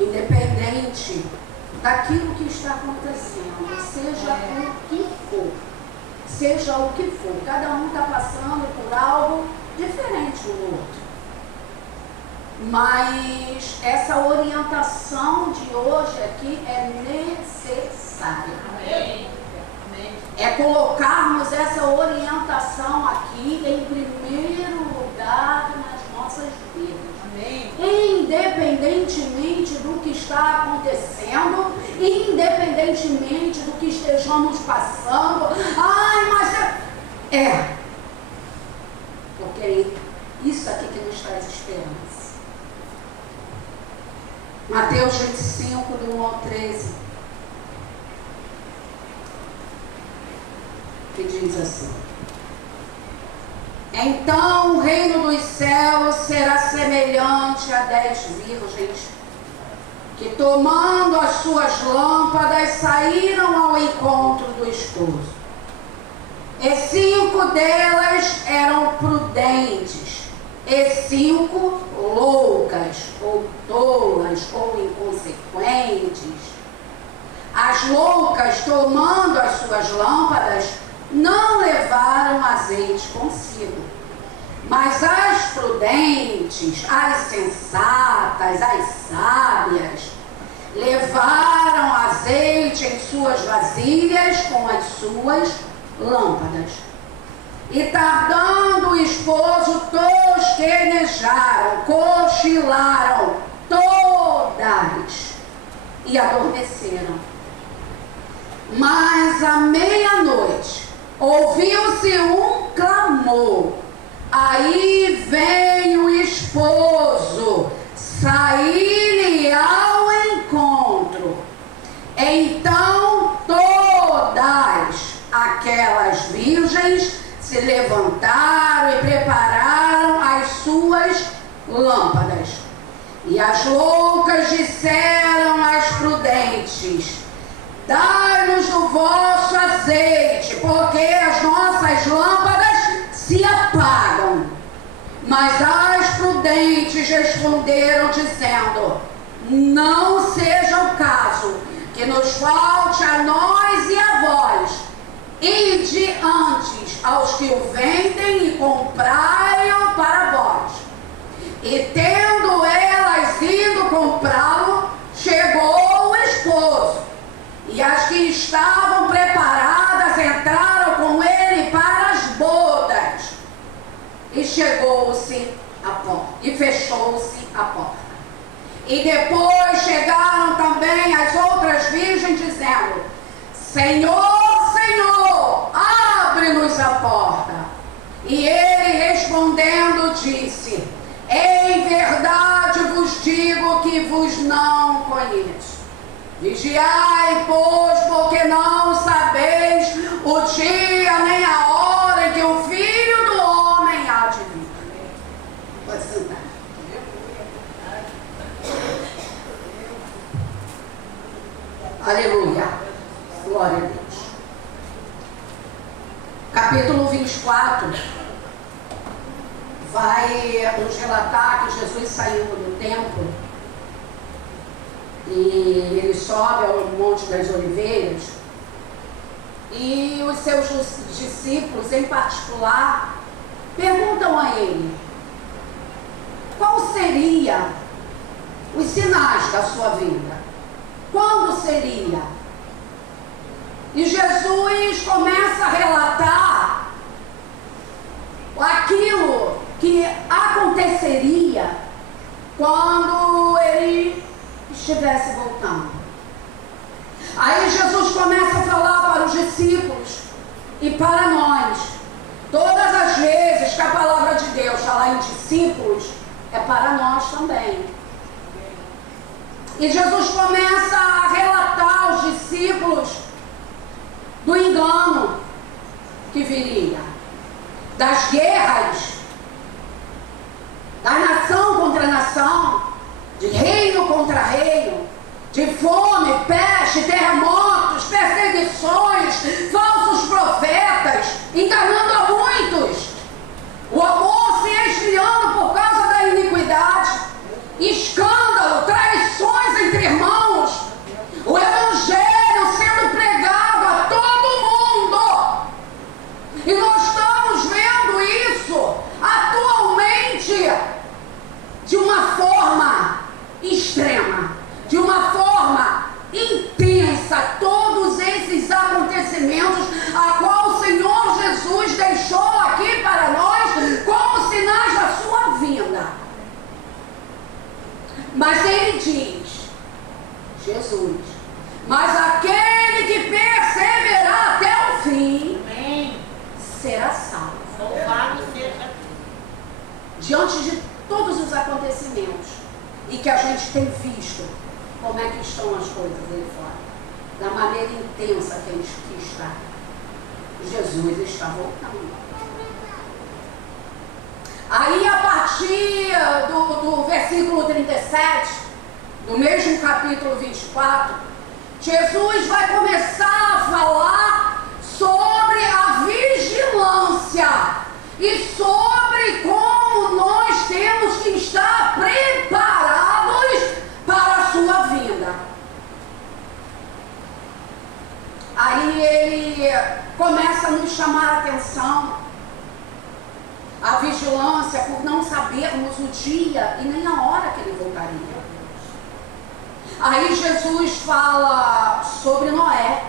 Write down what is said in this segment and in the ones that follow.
independente daquilo que está acontecendo, seja o que for. Seja o que for. Cada um está passando por algo diferente do outro. Mas essa orientação de hoje aqui é necessária. Amém. É colocarmos essa orientação aqui em primeiro lugar nas nossas vidas. Amém. Independentemente do que está acontecendo, independentemente do que estejamos passando. Ai, mas porque isso aqui que nos traz esperança. Mateus 25, do 1 ao 13, que diz assim: então o reino dos céus será semelhante a 10 virgens que, tomando as suas lâmpadas, saíram ao encontro do esposo. E 5 delas eram prudentes, e 5 loucas, ou tolas, ou inconsequentes. As loucas, tomando as suas lâmpadas, não levaram azeite consigo. Mas as prudentes, as sensatas, as sábias, levaram azeite em suas vasilhas com as suas lâmpadas. E tardando o esposo, tosquenejaram, cochilaram todas e adormeceram. Mas à meia-noite ouviu-se um clamor. Aí vem o esposo, sair-lhe ao encontro. Então todas aquelas virgens se levantaram e prepararam as suas lâmpadas. E as loucas disseram às prudentes: dai-nos do vosso azeite, porque as nossas lâmpadas se apagam. Mas as prudentes responderam dizendo: não seja o caso que nos falte a nós e a vós. Ide antes aos que o vendem e comprai-o para vós. E tendo elas ido comprá-lo, chegou o esposo. E as que estavam preparadas entraram com ele para as bodas. E chegou-se a porta, e fechou-se a porta. E depois chegaram também as outras virgens, dizendo: Senhor, Senhor, abre-nos a porta. E ele respondendo disse: em verdade vos digo que vos não conheço. Vigiai, pois, porque não sabeis o dia nem a hora em que o Filho do Homem há de vir. Pode sentar. Aleluia. Glória a Deus. Capítulo 24 vai nos relatar que Jesus saiu do templo e ele sobe ao Monte das Oliveiras, e os seus discípulos em particular perguntam a ele qual seria os sinais da sua vinda, quando seria. E Jesus começa a relatar aquilo que aconteceria quando ele estivesse voltando. Aí Jesus começa a falar para os discípulos e para nós. Todas as vezes que a palavra de Deus fala em discípulos, é para nós também. E Jesus começa a relatar aos discípulos do engano que viria, das guerras, da nação contra nação, de reino contra reino, de fome, peste, terremotos, perseguições, falsos profetas, enganando a muitos, o amor se esfriando por causa da iniquidade, escândalo, traições entre diz? Jesus. Mas aquele que perseverar até o fim, amém, será salvo. Louvado seja. Diante de todos os acontecimentos e que a gente tem visto como é que estão as coisas aí fora, da maneira intensa que está, Jesus está voltando. Aí a partir do versículo 37, do mesmo capítulo 24, Jesus vai começar a falar sobre a vigilância e sobre como nós temos que estar preparados para a sua vinda. Aí ele começa a nos chamar a atenção, a vigilância por não sabermos o dia e nem a hora que ele voltaria. Aí Jesus fala sobre Noé.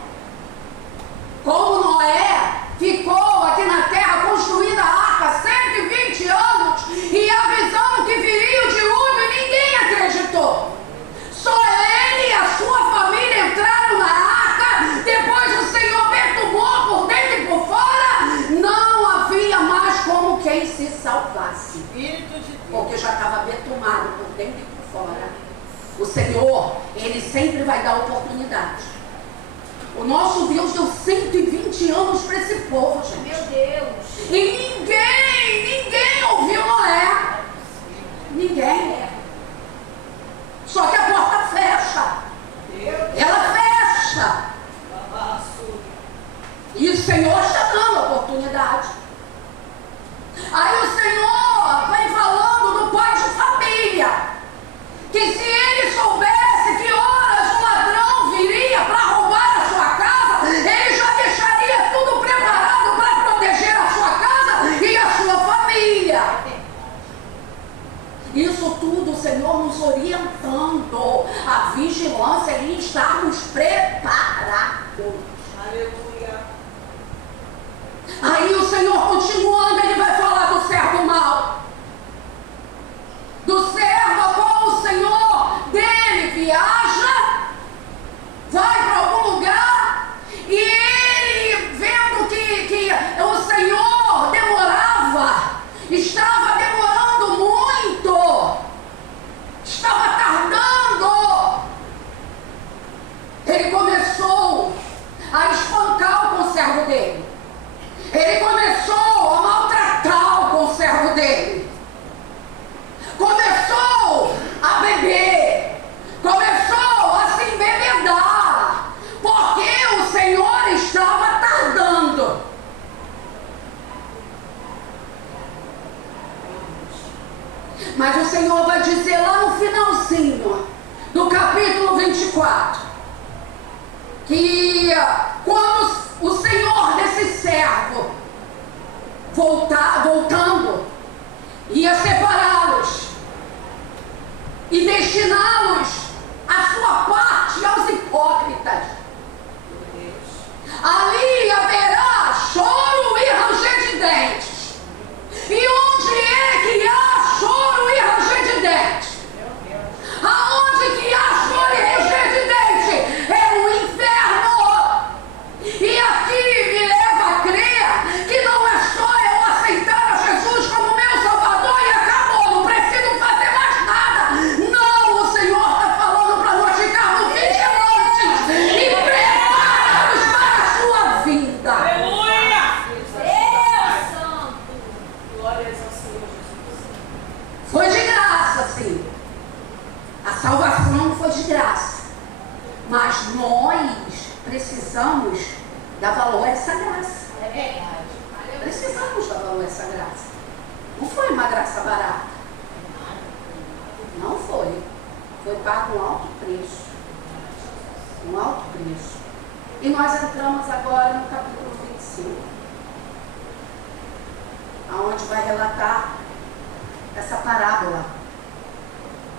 Como Noé ficou aqui na terra construindo a arca 120 anos e avisando que viria o dilúvio e ninguém acreditou. Só ele e a sua família entraram na arca. Depois o Senhor perturbou por dentro e por fora. Não havia mais como quem se salvasse, porque já estava betumado por dentro e por fora. O Senhor, Ele sempre vai dar oportunidade. O nosso Deus deu 120 anos para esse povo, gente. Meu Deus. E ninguém ouviu Noé. Ninguém. Só que a porta fecha. Ela fecha. E o Senhor está dando oportunidade. Aí o Senhor vai falando do pai de família, que se ele soubesse que horas o ladrão viria para roubar a sua casa, ele já deixaria tudo preparado para proteger a sua casa e a sua família. Isso tudo o Senhor nos orientando, a vigilância e estarmos preparados. Aleluia. Aí o Senhor continuando, ele vai falar do servo mau, do servo a qual o Senhor dele viaja, vai para algum lugar e ele vendo que o Senhor demorava, estava demorando muito, estava tardando, ele começou a espancar o conservo dele. Ele começou a maltratar o conservo dele. Começou a beber. Começou a se embebedar. Porque o Senhor estava tardando. Mas o Senhor vai dizer lá no finalzinho do capítulo 24 que quando o Senhor desse servo voltando, ia separá-los e destiná-los a sua parte aos hipócritas. Ali haverá choro e ranger de dentes. E onde é que há choro e ranger de dentes? Aonde que há choro e ranger de dentes? É o inferno. E aqui me leva a crer que não é só eu aceitar a Jesus como meu Salvador e acabou, não preciso fazer mais nada. Não, o Senhor está falando para nós ficarmos vigilantes e preparados para a sua vinda. Aleluia! Deus Santo! Glórias ao Senhor Jesus. Foi de graça, sim. A salvação foi de graça. Mas nós precisamos dar valor a essa graça. É verdade. Precisamos dar valor a essa graça. Não foi uma graça barata. Não foi. Foi pago um alto preço. Um alto preço. E nós entramos agora no capítulo 25. Aonde vai relatar essa parábola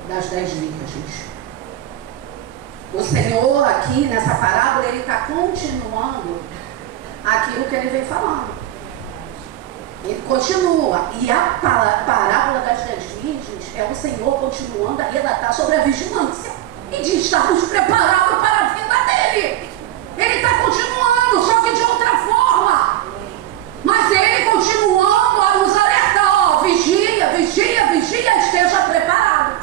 das 10 virgens. O Senhor aqui nessa parábola, ele está continuando aquilo que ele vem falando. Ele continua. E a parábola das 10 virgens é o Senhor continuando a relatar sobre a vigilância. E de estarmos preparados para a vinda dele. Ele está continuando, só que de outra forma. Mas ele continuando a nos alertar. Ó, vigia, vigia, vigia, esteja preparado.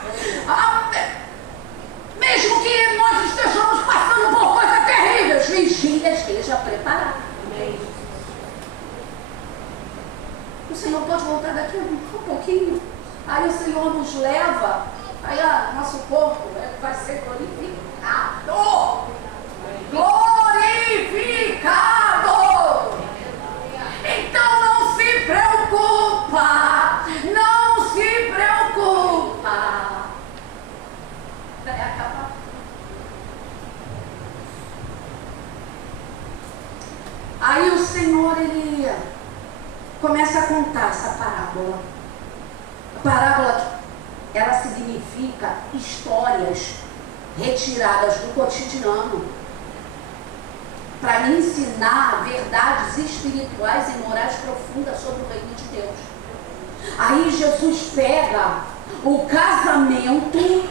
Mesmo que nós estejamos passando por coisas terríveis, vigia, esteja preparado. O Senhor pode voltar daqui um pouquinho. Aí o Senhor nos leva. Aí nosso corpo vai ser glorificado. Glorificado. Então não se preocupa. Não se preocupa. Vai acabar. Aí o Senhor, ele começa a contar essa parábola. A parábola, ela significa histórias retiradas do cotidiano para ensinar verdades espirituais e morais profundas sobre o reino de Deus. Aí Jesus pega o casamento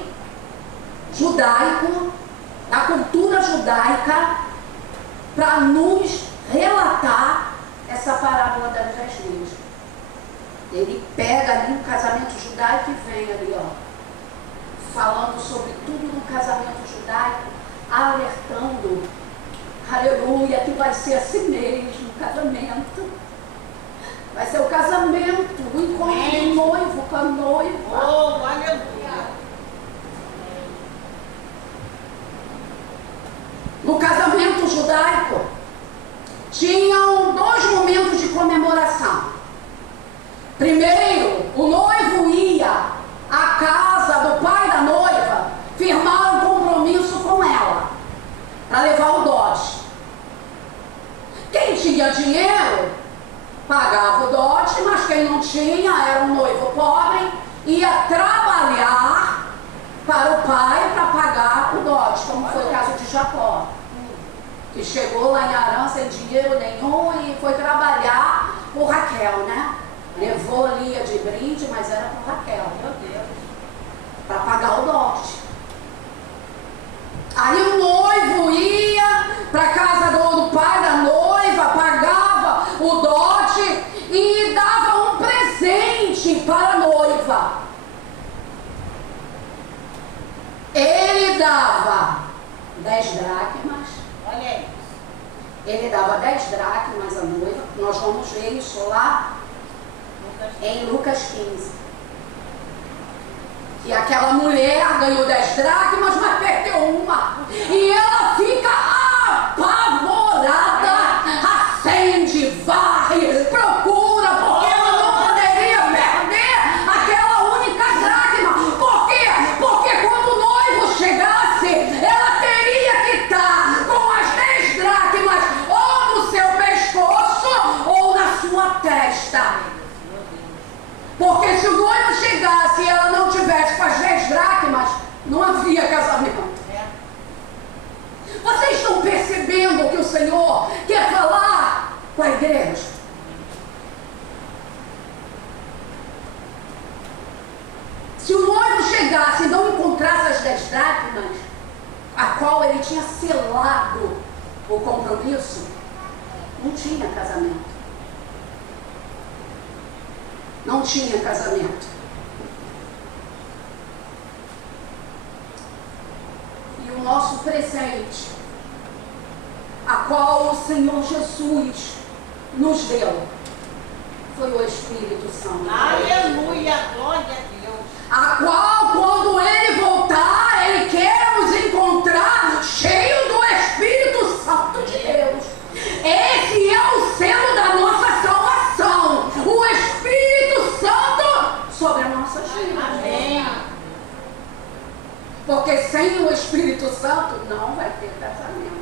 judaico, da cultura judaica, para nos relatar essa parábola das 10 virgens. Ele pega ali o casamento judaico e vem ali, ó, falando sobre tudo do casamento judaico, alertando, aleluia, que vai ser assim mesmo, o casamento. Vai ser o casamento, o encontro do noivo com a noiva. Oh, aleluia. No casamento judaico, tinham 2 momentos de comemoração. Primeiro, o noivo ia à casa do pai da noiva firmar um compromisso com ela, para levar o dote. Quem tinha dinheiro, pagava o dote, mas quem não tinha, era um noivo pobre, ia trabalhar para o pai para pagar o dote, como foi o caso de Jacó, que chegou lá em Harã sem dinheiro nenhum e foi trabalhar por Raquel, né? Levou Lia de brinde, mas era por Raquel, meu Deus, para pagar o dote. Aí o noivo ia para a casa do pai da noiva, pagava o dote e dava um presente para a noiva. Ele dava 10 dracmas. Olha aí. Ele dava 10 dracmas à noiva. Nós vamos ver isso lá em Lucas 15. E aquela mulher ganhou 10 dracmas, mas perdeu uma. E ela fica apavorada, acende, varre, procura, porque ela não poderia perder aquela única dracma. Por quê? Porque quando o noivo chegasse, ela teria que estar com as 10 dracmas ou no seu pescoço ou na sua testa. Porque se o noivo chegasse e ela não tivesse com as 10 dracmas, não havia casamento. Vocês estão percebendo o que o Senhor quer falar com a igreja? Se o noivo chegasse e não encontrasse as 10 dracmas, a qual ele tinha selado o compromisso, não tinha casamento. Não tinha casamento. E o nosso presente, a qual o Senhor Jesus nos deu, foi o Espírito Santo. Aleluia, glória a Deus. A qual, quando Ele voltar, Ele quer nos encontrar cheio do Espírito Santo de Deus. Esse é o selo da nossa salvação. O Espírito Santo sobre a nossa vida. Amém. Porque sem o Espírito Santo não vai ter casamento.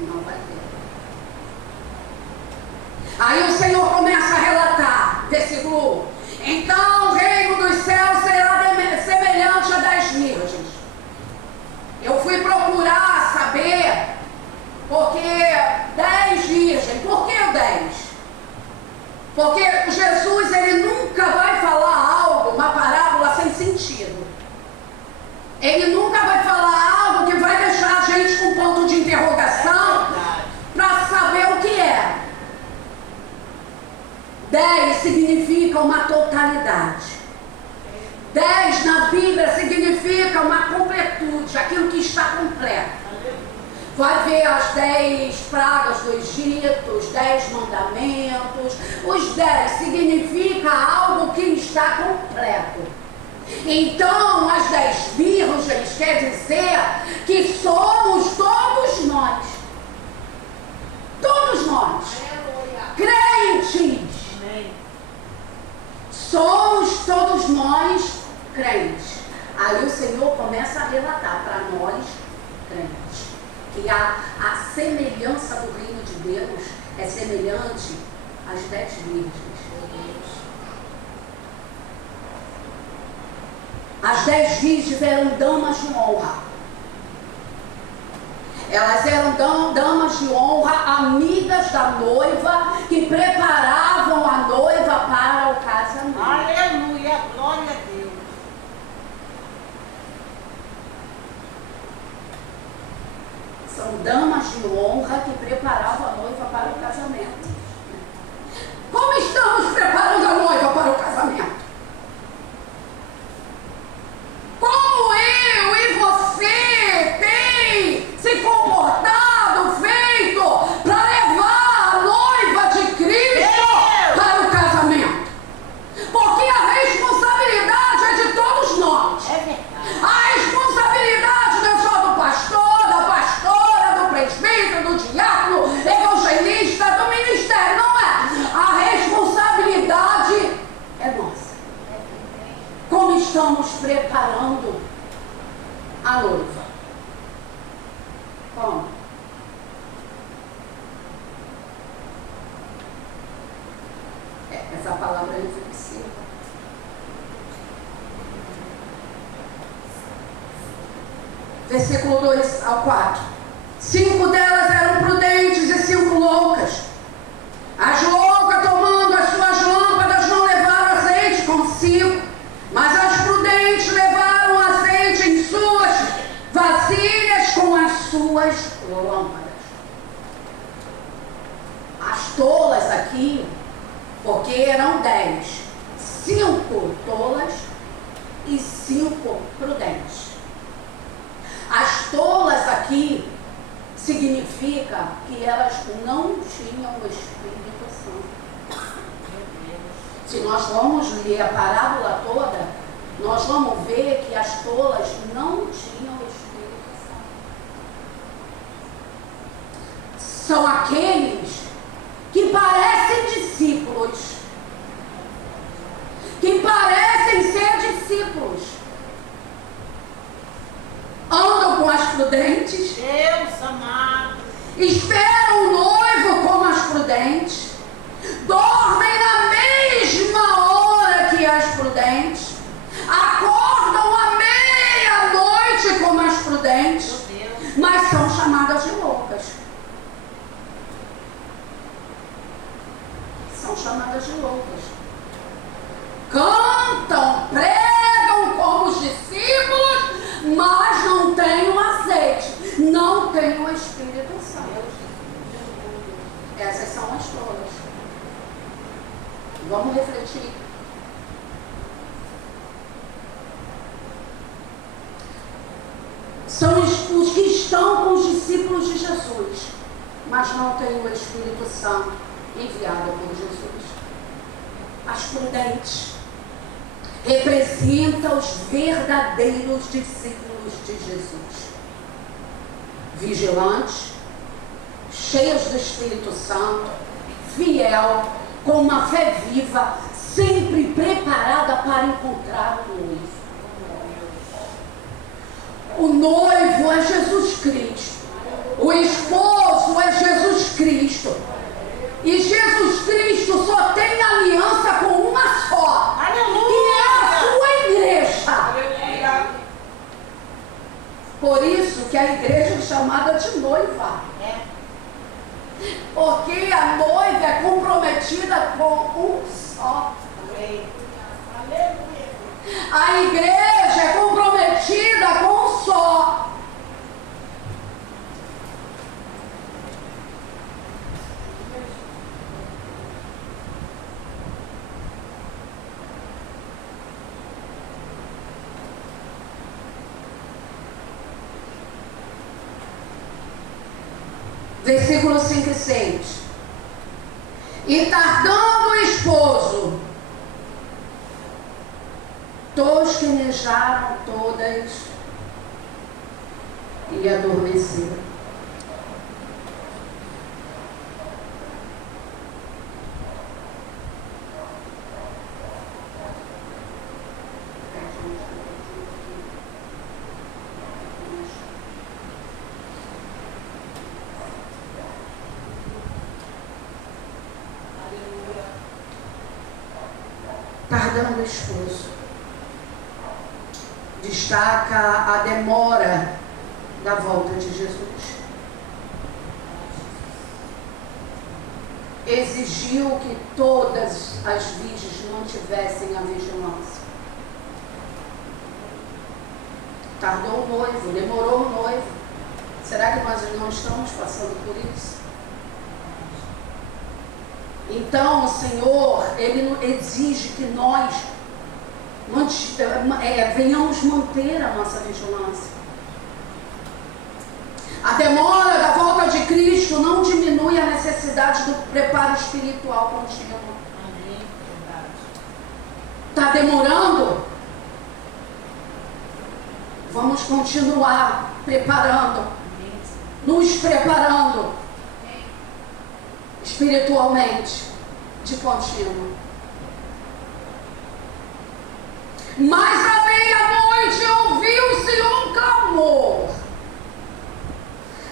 Não vai ter. Aí o Senhor começa a relatar, versículo 1. Então o reino dos céus será semelhante a 10 virgens. Eu fui procurar saber, porque 10 virgens, por que 10? Ele nunca vai falar algo que vai deixar a gente com ponto de interrogação para saber o que é. 10 significa uma totalidade. 10 na Bíblia significa uma completude, aquilo que está completo. Vai ver as 10 pragas do Egito, os 10 mandamentos. Os 10 significa algo que está completo. Então, as 10 virgens quer dizer que somos todos nós. Todos nós. Crentes. Somos todos nós crentes. Aí o Senhor começa a relatar para nós, crentes, que a semelhança do reino de Deus é semelhante às 10 virgens. As 10 virgens eram damas de honra. Elas eram damas de honra, amigas da noiva, que preparavam a noiva para o casamento. Aleluia, glória a Deus. São damas de honra que preparavam a noiva para o casamento. Como estamos preparando a noiva para o casamento? Como eu e você tem se comportado, feito para levar a noiva de Cristo para o casamento? Porque a responsabilidade é de todos nós. É verdade. A responsabilidade não é só do pastor, da pastora, do presbítero, do diácono, evangelista, do ministério, não é. A responsabilidade é nossa. Como estamos preparando a noiva? Como? Essa palavra é reflexiva. Versículo 2 ao 4. 5 delas eram prudentes e 5 loucas. As loucas, tomando as suas lâmpadas, não levaram azeite consigo, mas as prudentes levaram azeite em suas vasilhas com as suas lâmpadas. As tolas aqui, porque eram 10, 5 tolas e 5 prudentes. As tolas aqui significa que elas não tinham o Espírito Santo. Se nós vamos ler a parábola toda, nós vamos ver que as tolas não tinham o Espírito Santo. São aqueles que parecem discípulos, que parecem ser discípulos, andam com as prudentes, Deus amado, esperam o noivo como as prudentes, dormem na mesma hora que as prudentes, acordam à meia-noite como as prudentes, mas são chamadas de loucas. São chamadas de loucas. Cantam, pregam como os discípulos, mas não têm o azeite, não têm o Espírito Santo. Essas são as tolas. Vamos refletir. São os que estão com os discípulos de Jesus, mas não têm o Espírito Santo enviado por Jesus. As prudentes representam os verdadeiros discípulos de Jesus. Vigilantes, cheios do Espírito Santo, fiel, com uma fé viva, sempre preparada para encontrar o noivo. O noivo é Jesus Cristo. O esposo é Jesus Cristo. E Jesus Cristo só tem aliança com uma só. Aleluia! Que é a sua igreja. Aleluia! Por isso que a igreja é chamada de noiva. Porque a noiva é comprometida com um só. Aleluia! A igreja é comprometida com Versículo 5 e 6. E tardando o esposo, tosquenejaram todas e adormeceram. Tardando o esposo. Destaca a demora da volta de Jesus. Exigiu que todas as virgens mantivessem a vigilância. Tardou o noivo, demorou o noivo. Será que nós não estamos passando por isso? Então, o Senhor, Ele exige que nós venhamos manter a nossa vigilância. A demora da volta de Cristo não diminui a necessidade do preparo espiritual contínuo. Está demorando? Vamos continuar preparando, nos preparando espiritualmente, de contínuo. Mas à meia-noite ouviu-se um clamor.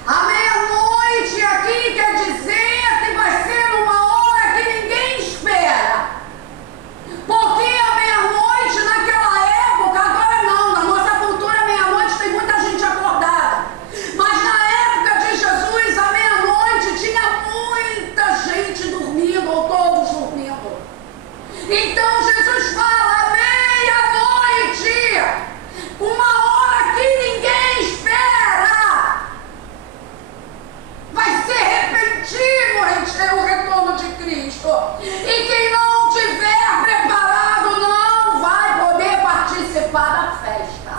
À meia-noite aqui quer dizer que vai ser uma hora que ninguém espera. Porque à meia-noite naquela época, agora não, na nossa cultura meia-noite tem muita gente acordada. Mas na época de Jesus, à meia-noite tinha muita gente dormindo, ou todos dormindo. Então Jesus fala, meia-noite, uma hora que ninguém espera. Vai ser repentino o retorno de Cristo. E quem não tiver preparado não vai poder participar da festa.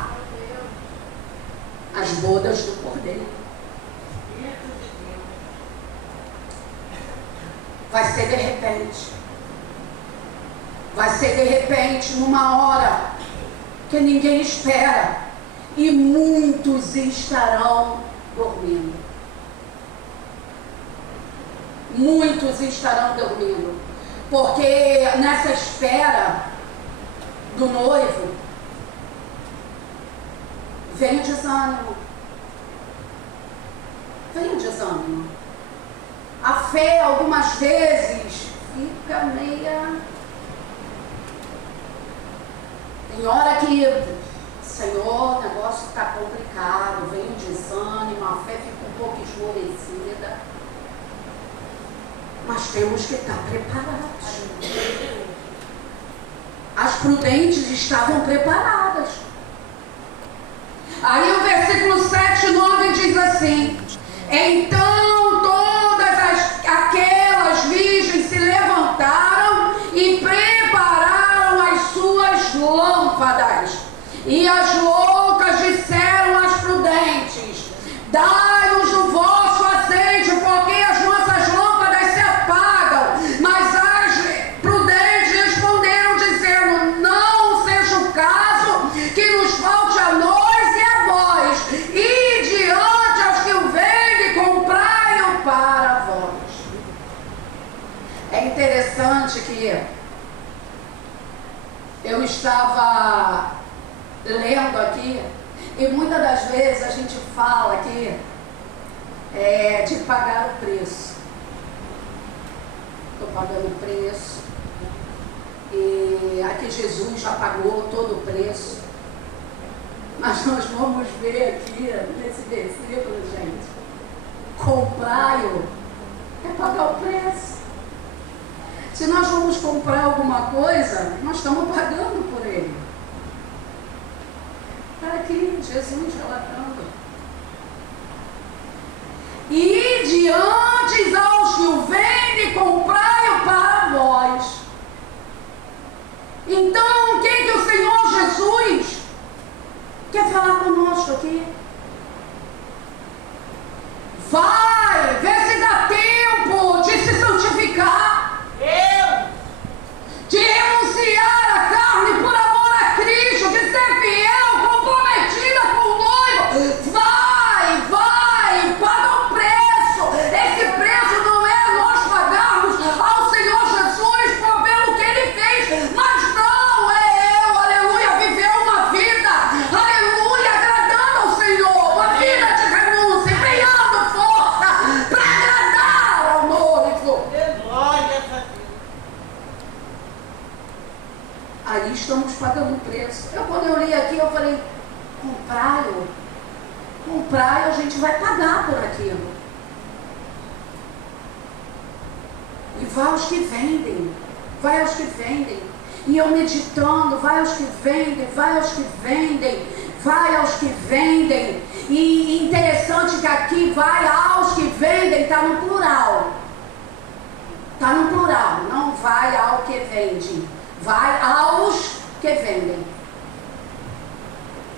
As bodas do Cordeiro. Vai ser de repente. Vai ser de repente, numa hora que ninguém espera. E muitos estarão dormindo. Muitos estarão dormindo. Porque nessa espera do noivo, vem o desânimo. Vem o desânimo. A fé, algumas vezes, fica meia... Tem hora que, Senhor, o negócio está complicado, vem o desânimo, a fé fica um pouco esmorecida. Mas temos que estar preparados. As prudentes estavam preparadas. Aí o versículo 7 e 9 diz assim: então todas aquelas virgens se levantaram e prepararam as suas lâmpadas. E as loucas disseram às prudentes: dai-nos o vosso azeite, porque as nossas lâmpadas se apagam. Mas as prudentes responderam dizendo: não seja o caso que nos falte a nós e a vós, e diante aos que o vendem, comprai-o para vós. É interessante que eu estava lendo aqui, e muitas das vezes a gente fala aqui de pagar o preço. Estou pagando o preço. E aqui Jesus já pagou todo o preço. Mas nós vamos ver aqui, nesse versículo, gente, comprar-o é pagar o preço. Se nós vamos comprar alguma coisa, nós estamos pagando por ele. Está aqui Jesus relatando. E diante aos que o vendem, comprai-o para vós. Então, o que o Senhor Jesus quer falar conosco aqui? Vai, versículo bairro. Comprar e a gente vai pagar por aquilo. E vai aos que vendem. Vai aos que vendem. E eu meditando, vai aos que vendem, vai aos que vendem, vai aos que vendem. E interessante que aqui vai aos que vendem, está no plural. Está no plural, não vai ao que vende. Vai aos que vendem.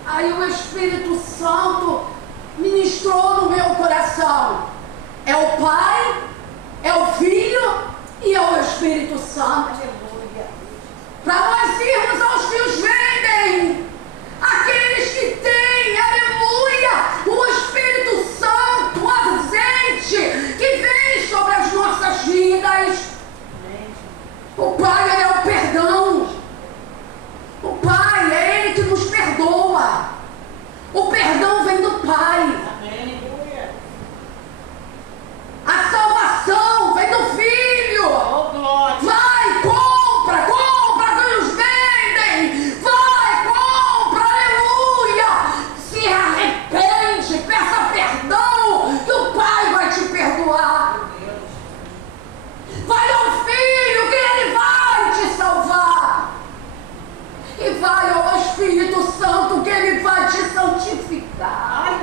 Aí o Espírito Santo ministrou no meu coração. É o Pai, é o Filho e é o Espírito Santo. Para nós irmos aos que os vendem, aqueles que têm, aleluia, o Espírito Santo, o azeite que vem sobre as nossas vidas. O Pai, Ele é o perdão. O Pai, é Ele que nos perdoa. O perdão vem do Pai. A salvação vem do Filho. Vai, compra que os vendem. Vai, compra, aleluia. Se arrepende, peça perdão, que o Pai vai te perdoar. Vai ao Filho, que Ele vai te salvar. E vai ao Espírito Santo, que Ele vai te santificar.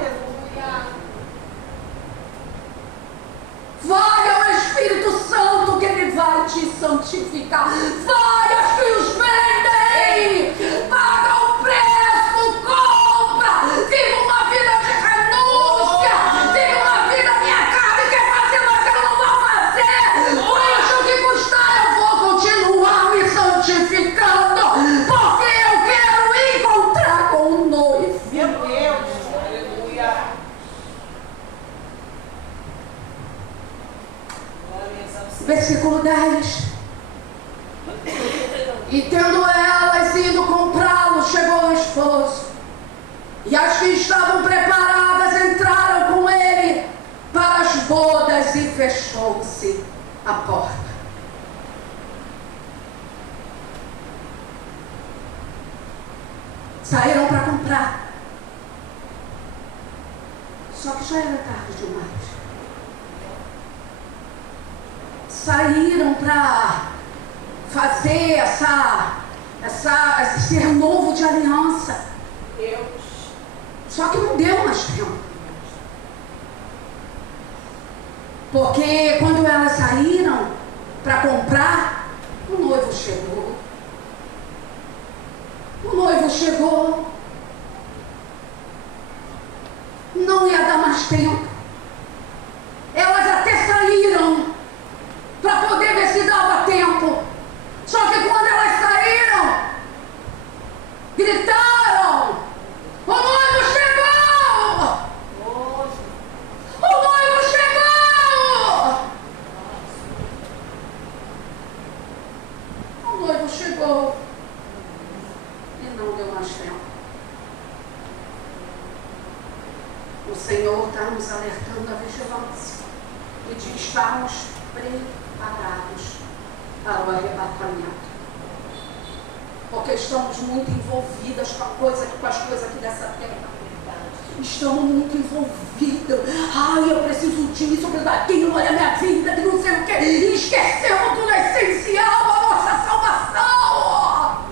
Vai ao Espírito Santo, que Ele vai te santificar. Vai aos que os vendem. Paga o preço, compra. Viva uma vida de renúncia. Viva uma vida, minha carne quer fazer, mas eu não vou fazer. Custe o que custar, eu vou continuar me santificando. Porque eu quero encontrar com o noivo. Meu Deus, aleluia. Versículo 10. E tendo elas ido comprá-lo, chegou o esposo. E as que estavam preparadas entraram com ele para as bodas e fechou-se a porta. Saíram para comprar. Só que já era tarde demais. Saíram para fazer esse renovo de aliança. Só que não deu mais tempo. Porque quando elas saíram para comprar, o noivo chegou. O noivo chegou. Não ia dar mais tempo. Elas até saíram para poder ver se dava tempo. Só que quando elas saíram, gritaram: o noivo chegou! O noivo chegou! O noivo chegou. E não deu mais tempo. O Senhor está nos alertando a vigilância e de estarmos preparados para o arrebatamento. Porque estamos muito envolvidas com as coisas aqui dessa terra. Estamos muito envolvidos. Ai, eu preciso disso, eu preciso daquilo, olha a minha vida, que não sei o quê. E esquecemos do essencial, a nossa salvação.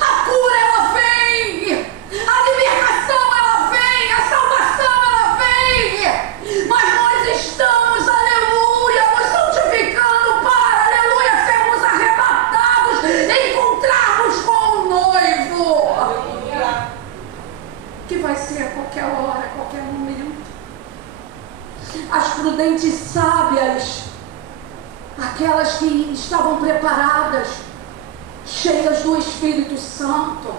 A cura, ela vem. A libertação, ela vem. A salvação, ela vem. Mas nós estamos, aleluia, nos santificando para, aleluia, sermos arrebatados e encontrarmos com o noivo. Aleluia. Que vai ser a qualquer hora, a qualquer momento. As prudentes sábias, aquelas que estavam preparadas, cheias do Espírito Santo,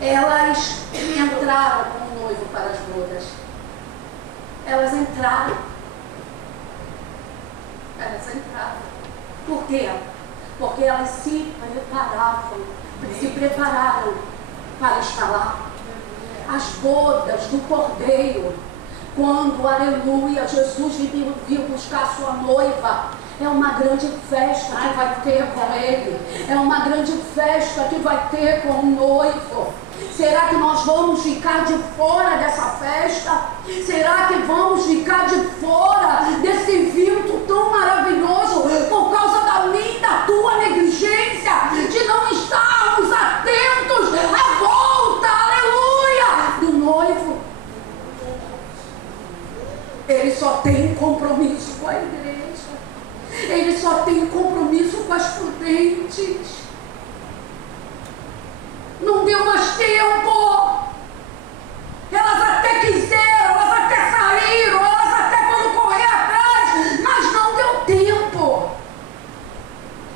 elas entraram com o noivo para as bodas. Elas entraram. Por quê? Porque elas se prepararam para estar lá. As bodas do Cordeiro, quando, aleluia, Jesus veio buscar a sua noiva, É uma grande festa que vai ter com ele. É uma grande festa que vai ter com o noivo. Será que nós vamos ficar de fora dessa festa? Será que vamos ficar de fora desse evento tão maravilhoso por causa da minha e da tua negligência de não estarmos atentos à volta, aleluia, do noivo? Ele só tem compromisso com a igreja. Ele só tem compromisso com as prudentes. Não deu mais tempo. Elas até quiseram, elas até saíram, elas até foram correr atrás, mas não deu tempo.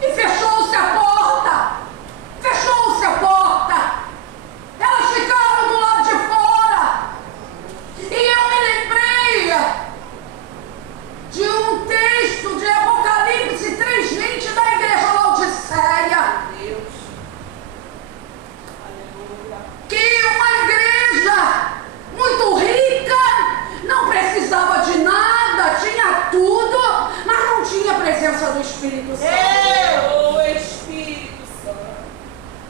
E fechou-se a porta. Fechou-se a porta. Elas ficaram do lado de fora. E eu me lembrei de um texto de Apocalipse 3:20 da igreja Laodiceia. Que uma igreja muito rica, não precisava de nada, tinha tudo, mas não tinha a presença do Espírito Santo. O Espírito Santo.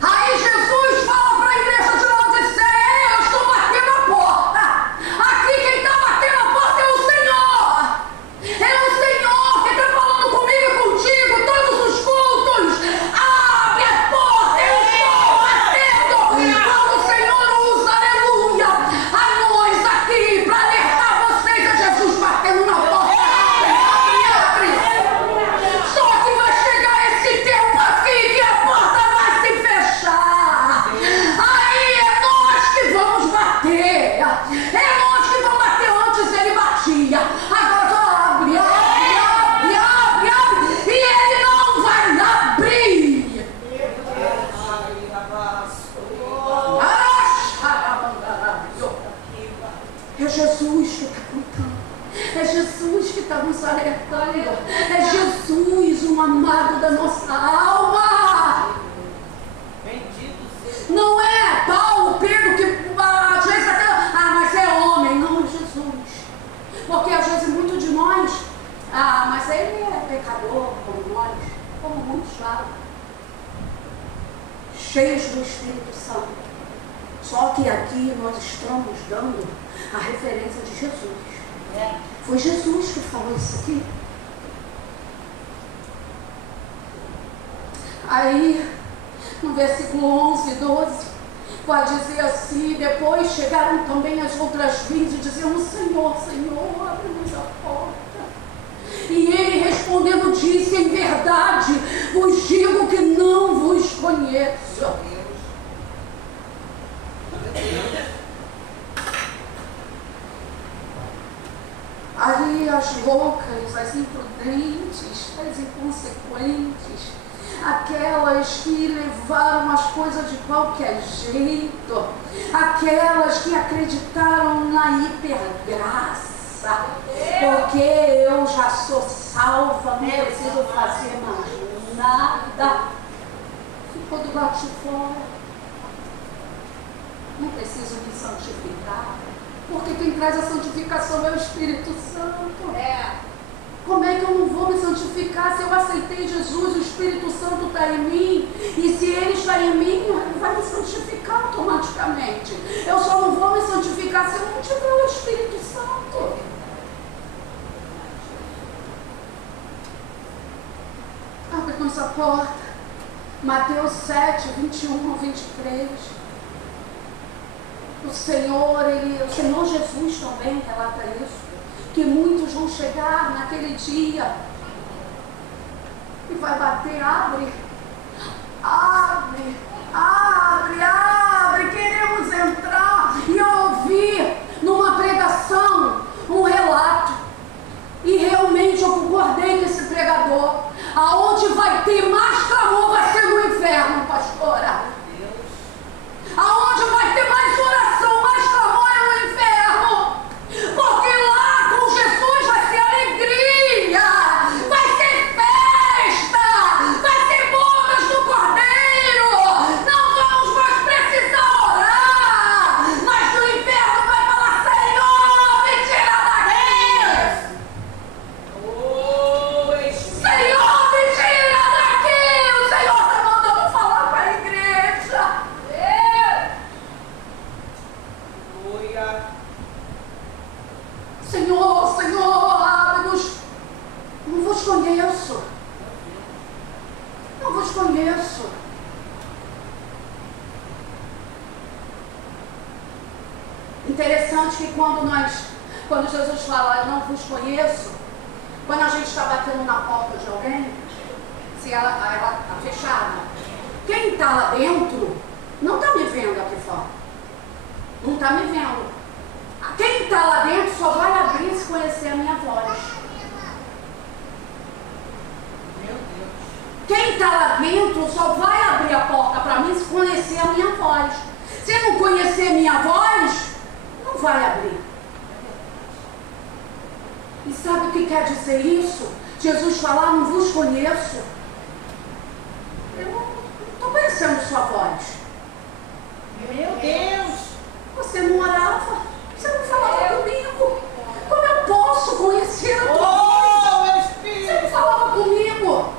Aí Jesus fala para a igreja de Laodiceia: eu estou batendo a porta. Aqui quem está batendo a porta é o Senhor. É o Senhor que está falando comigo e contigo todos os cultos. Abre a porta, eu estou batendo. Quando o Senhor usa, aleluia, a nós aqui para alertar vocês a Jesus batendo na porta. Abre, abre. Só que vai chegar esse tempo aqui que a porta vai se fechar. Aí é nós que vamos bater. É nós que vamos bater. Antes ele batia. Agora só abre, abre, abre, abre, abre. E ele não vai abrir. É Jesus que está contando. É Jesus que está nos alertando. É Jesus, um amado da nossa alma. Bendito seja. Não é Paulo, Pedro, que às vezes até, mas é homem. Não, é Jesus. Porque às vezes muito de nós, mas ele é pecador como nós, como muitos falam. Cheios do Espírito Santo. Só que aqui nós estamos dando a referência de Jesus. Foi Jesus que falou isso aqui. Aí, no versículo 11 e 12, vai dizer assim: depois chegaram também as outras 20, dizendo: Senhor, Senhor, abre-nos a porta. E ele respondendo disse: em verdade vos digo que não vos conheço. Aí as loucas, as imprudentes, as inconsequentes, aquelas que levaram as coisas de qualquer jeito, aquelas que acreditaram na hipergraça, porque eu já sou salva, não preciso fazer mais nada. Ficou do lado de fora. Não preciso me santificar, porque quem traz a santificação é o Espírito Santo. Como é que eu não vou me santificar se eu aceitei Jesus, o Espírito Santo está em mim, e se ele está em mim, ele vai me santificar automaticamente. Eu só não vou me santificar se eu não tiver o Espírito Santo. Abre-nos a porta. Mateus 7, 21 ao 23. O Senhor Jesus também relata isso, que muitos vão chegar naquele dia e vai bater: abre, abre, abre, abre, queremos entrar. E eu ouvi numa pregação um relato, e realmente eu concordei com esse pregador: aonde vai ter mais clamor vai ser no inferno, pastora. Aonde vai ter mais oração, mais clamor é no inferno. Porque lá com Jesus vai ser alegria, vai ser festa, vai ser bodas do Cordeiro, Interessante que quando Jesus fala, eu não vos conheço, quando a gente está batendo na porta de alguém, se ela está fechada, quem está lá dentro não está me vendo aqui fora. Não está me vendo. Quem está lá dentro só vai abrir se conhecer a minha voz. Meu Deus. Quem está lá dentro só vai abrir a porta para mim se conhecer a minha voz. Se não conhecer a minha voz, não vai abrir. E sabe o que quer dizer isso? Jesus falar, não vos conheço. Eu não estou conhecendo sua voz. Meu Deus. Você não orava, você não falava comigo. Como eu posso conhecer a tua voz? Oh, meu Você não Espírito. falava comigo.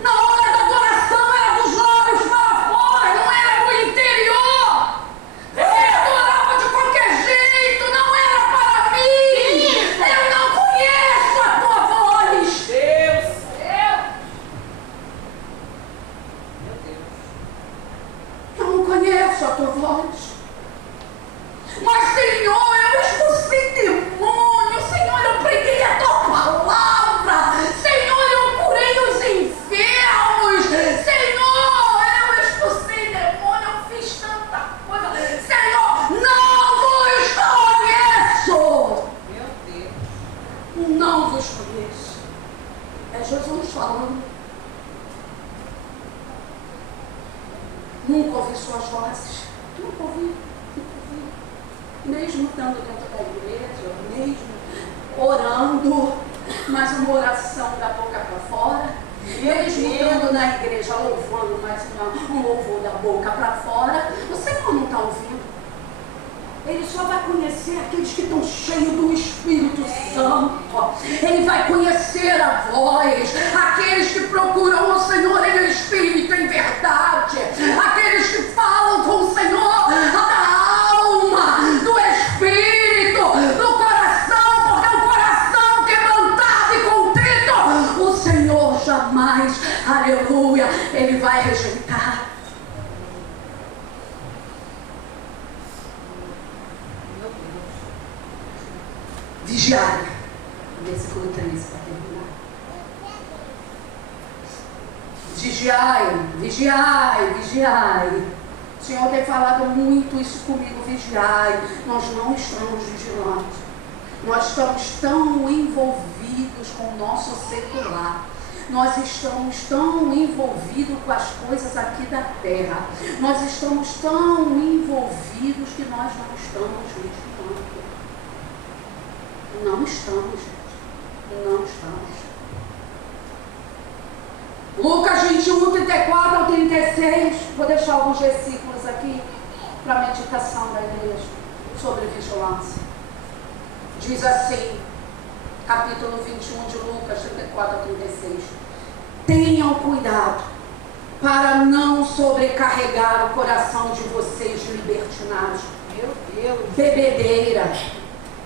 Na hora da adoração era dos lábios para fora, não era do interior. Você adorava de qualquer jeito, não era para mim. Eu não conheço a tua voz. Deus. Meu Deus. Eu não conheço a tua voz. Mas, Senhor, eu expulsei demônio. Senhor, eu preguei a tua palavra. Senhor, eu curei os enfermos. Senhor, eu expulsei demônio. Eu fiz tanta coisa. Senhor, não vos conheço. Meu Deus. Não vos conheço. É Jesus falando. Nunca ouvi suas vozes. Nunca ouvi. Mesmo estando dentro da igreja, mesmo orando, mas uma oração da boca para fora, mesmo estando na igreja louvando, mas um louvor da boca para fora, o Senhor não está ouvindo. Ele só vai conhecer aqueles que estão cheios do Espírito Santo. Ele vai conhecer a voz. Aqueles que procuram o Senhor em Espírito, em verdade. Aqueles que falam com o Senhor da alma, do Espírito, do coração. Porque o coração quebrantado e contrito, o Senhor jamais, aleluia, Ele vai rejeitar. Vigiai, versículo 13 para terminar. Vigiai, vigiai, vigiai. O Senhor tem falado muito isso comigo, vigiai. Nós não estamos vigilantes. Nós estamos tão envolvidos com o nosso secular. Nós estamos tão envolvidos com as coisas aqui da terra. Nós estamos tão envolvidos que nós não estamos vigilando. Não estamos, gente. Não estamos. Lucas 21, 34 ao 36. Vou deixar alguns versículos aqui para a meditação da igreja sobre vigilância. Diz assim, capítulo 21 de Lucas 34 a 36. Tenham cuidado para não sobrecarregar o coração de vocês de libertinagem, Meu Deus. bebedeira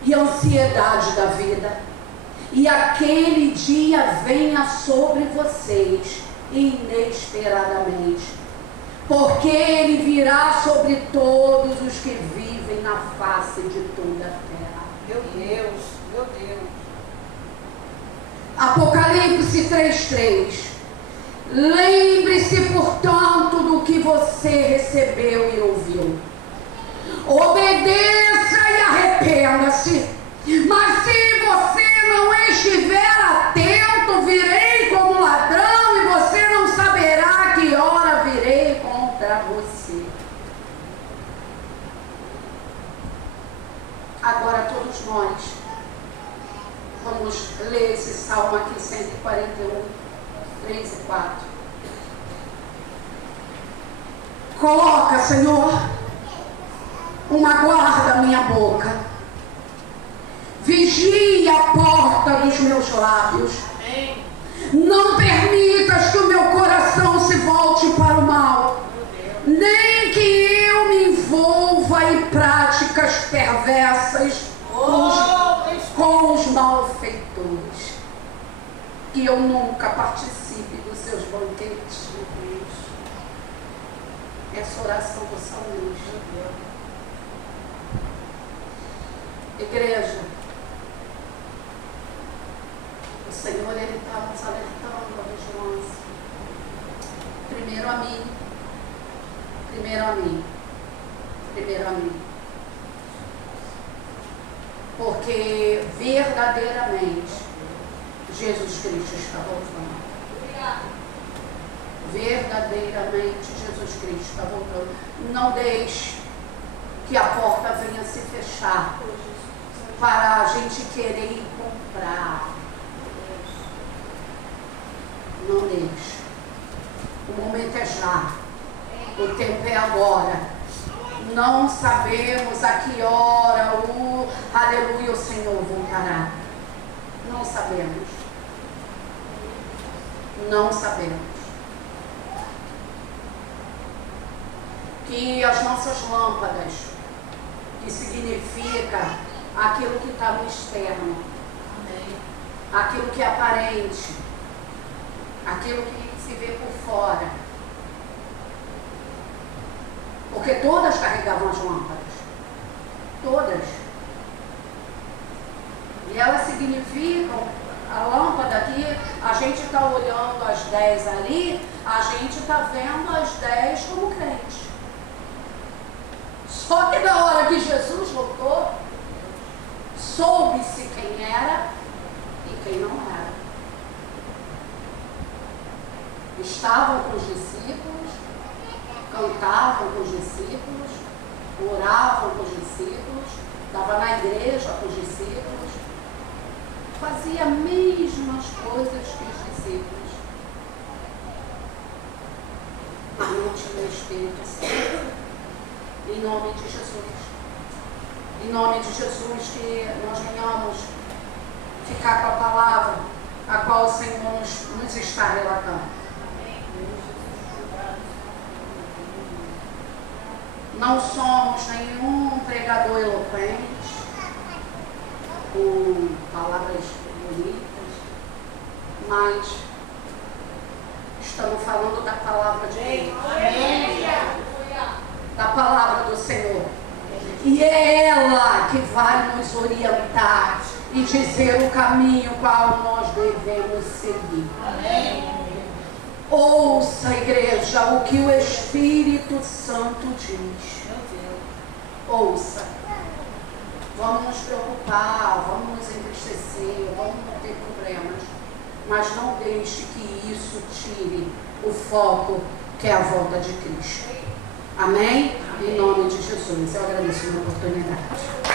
e ansiedade da vida, e aquele dia venha sobre vocês inesperadamente, porque ele virá sobre todos os que vivem na face de toda a terra. Meu Deus. Meu Deus. Apocalipse 3:3. Lembre-se, portanto, do que você recebeu e ouviu. Obedeça e arrependa-se. Mas se você não estiver atento, virei como ladrão e você não saberá que hora virei contra você. Agora todos nós vamos ler esse salmo aqui, 141, 3 e 4. Coloca, Senhor, uma guarda à minha boca. Vigia a porta dos meus lábios. Amém. Não permitas que o meu coração se volte para o mal, nem que eu me envolva em práticas perversas com os malfeitores. Que eu nunca participe dos seus banquetes. Essa oração do salmista. ali. Porque verdadeiramente Jesus Cristo está voltando. Verdadeiramente Jesus Cristo está voltando. Não deixe que a porta venha se fechar para a gente querer ir comprar. Não deixe. O momento é já. O tempo é agora. Não sabemos a que hora aleluia, o Senhor voltará. Não sabemos. Não sabemos. Que as nossas lâmpadas, que significa aquilo que está no externo, aquilo que é aparente, aquilo que se vê por fora, porque todas carregavam as lâmpadas, todas, e elas significam, a lâmpada aqui, a gente está olhando as 10 ali, a gente está vendo as 10 como crente. Só que na hora que Jesus voltou, soube-se quem era e quem não era. Estavam com os discípulos, cantavam com os discípulos, oravam com os discípulos, estavam na igreja com os discípulos, fazia as mesmas coisas que os discípulos, mas não tinha o Espírito Santo. Em nome de Jesus. Em nome de Jesus, que nós venhamos ficar com a palavra a qual o Senhor nos está relatando. Não somos nenhum pregador eloquente, com palavras bonitas, mas estamos falando da palavra de Deus. Da palavra do Senhor. E é ela que vai nos orientar e dizer o caminho qual nós devemos seguir. Amém. Ouça, igreja, o que o Espírito Santo diz. Ouça. Vamos nos preocupar, vamos nos entristecer, vamos ter problemas, mas não deixe que isso tire o foco que é a volta de Cristo. Amém? Em nome de Jesus. Eu agradeço a oportunidade.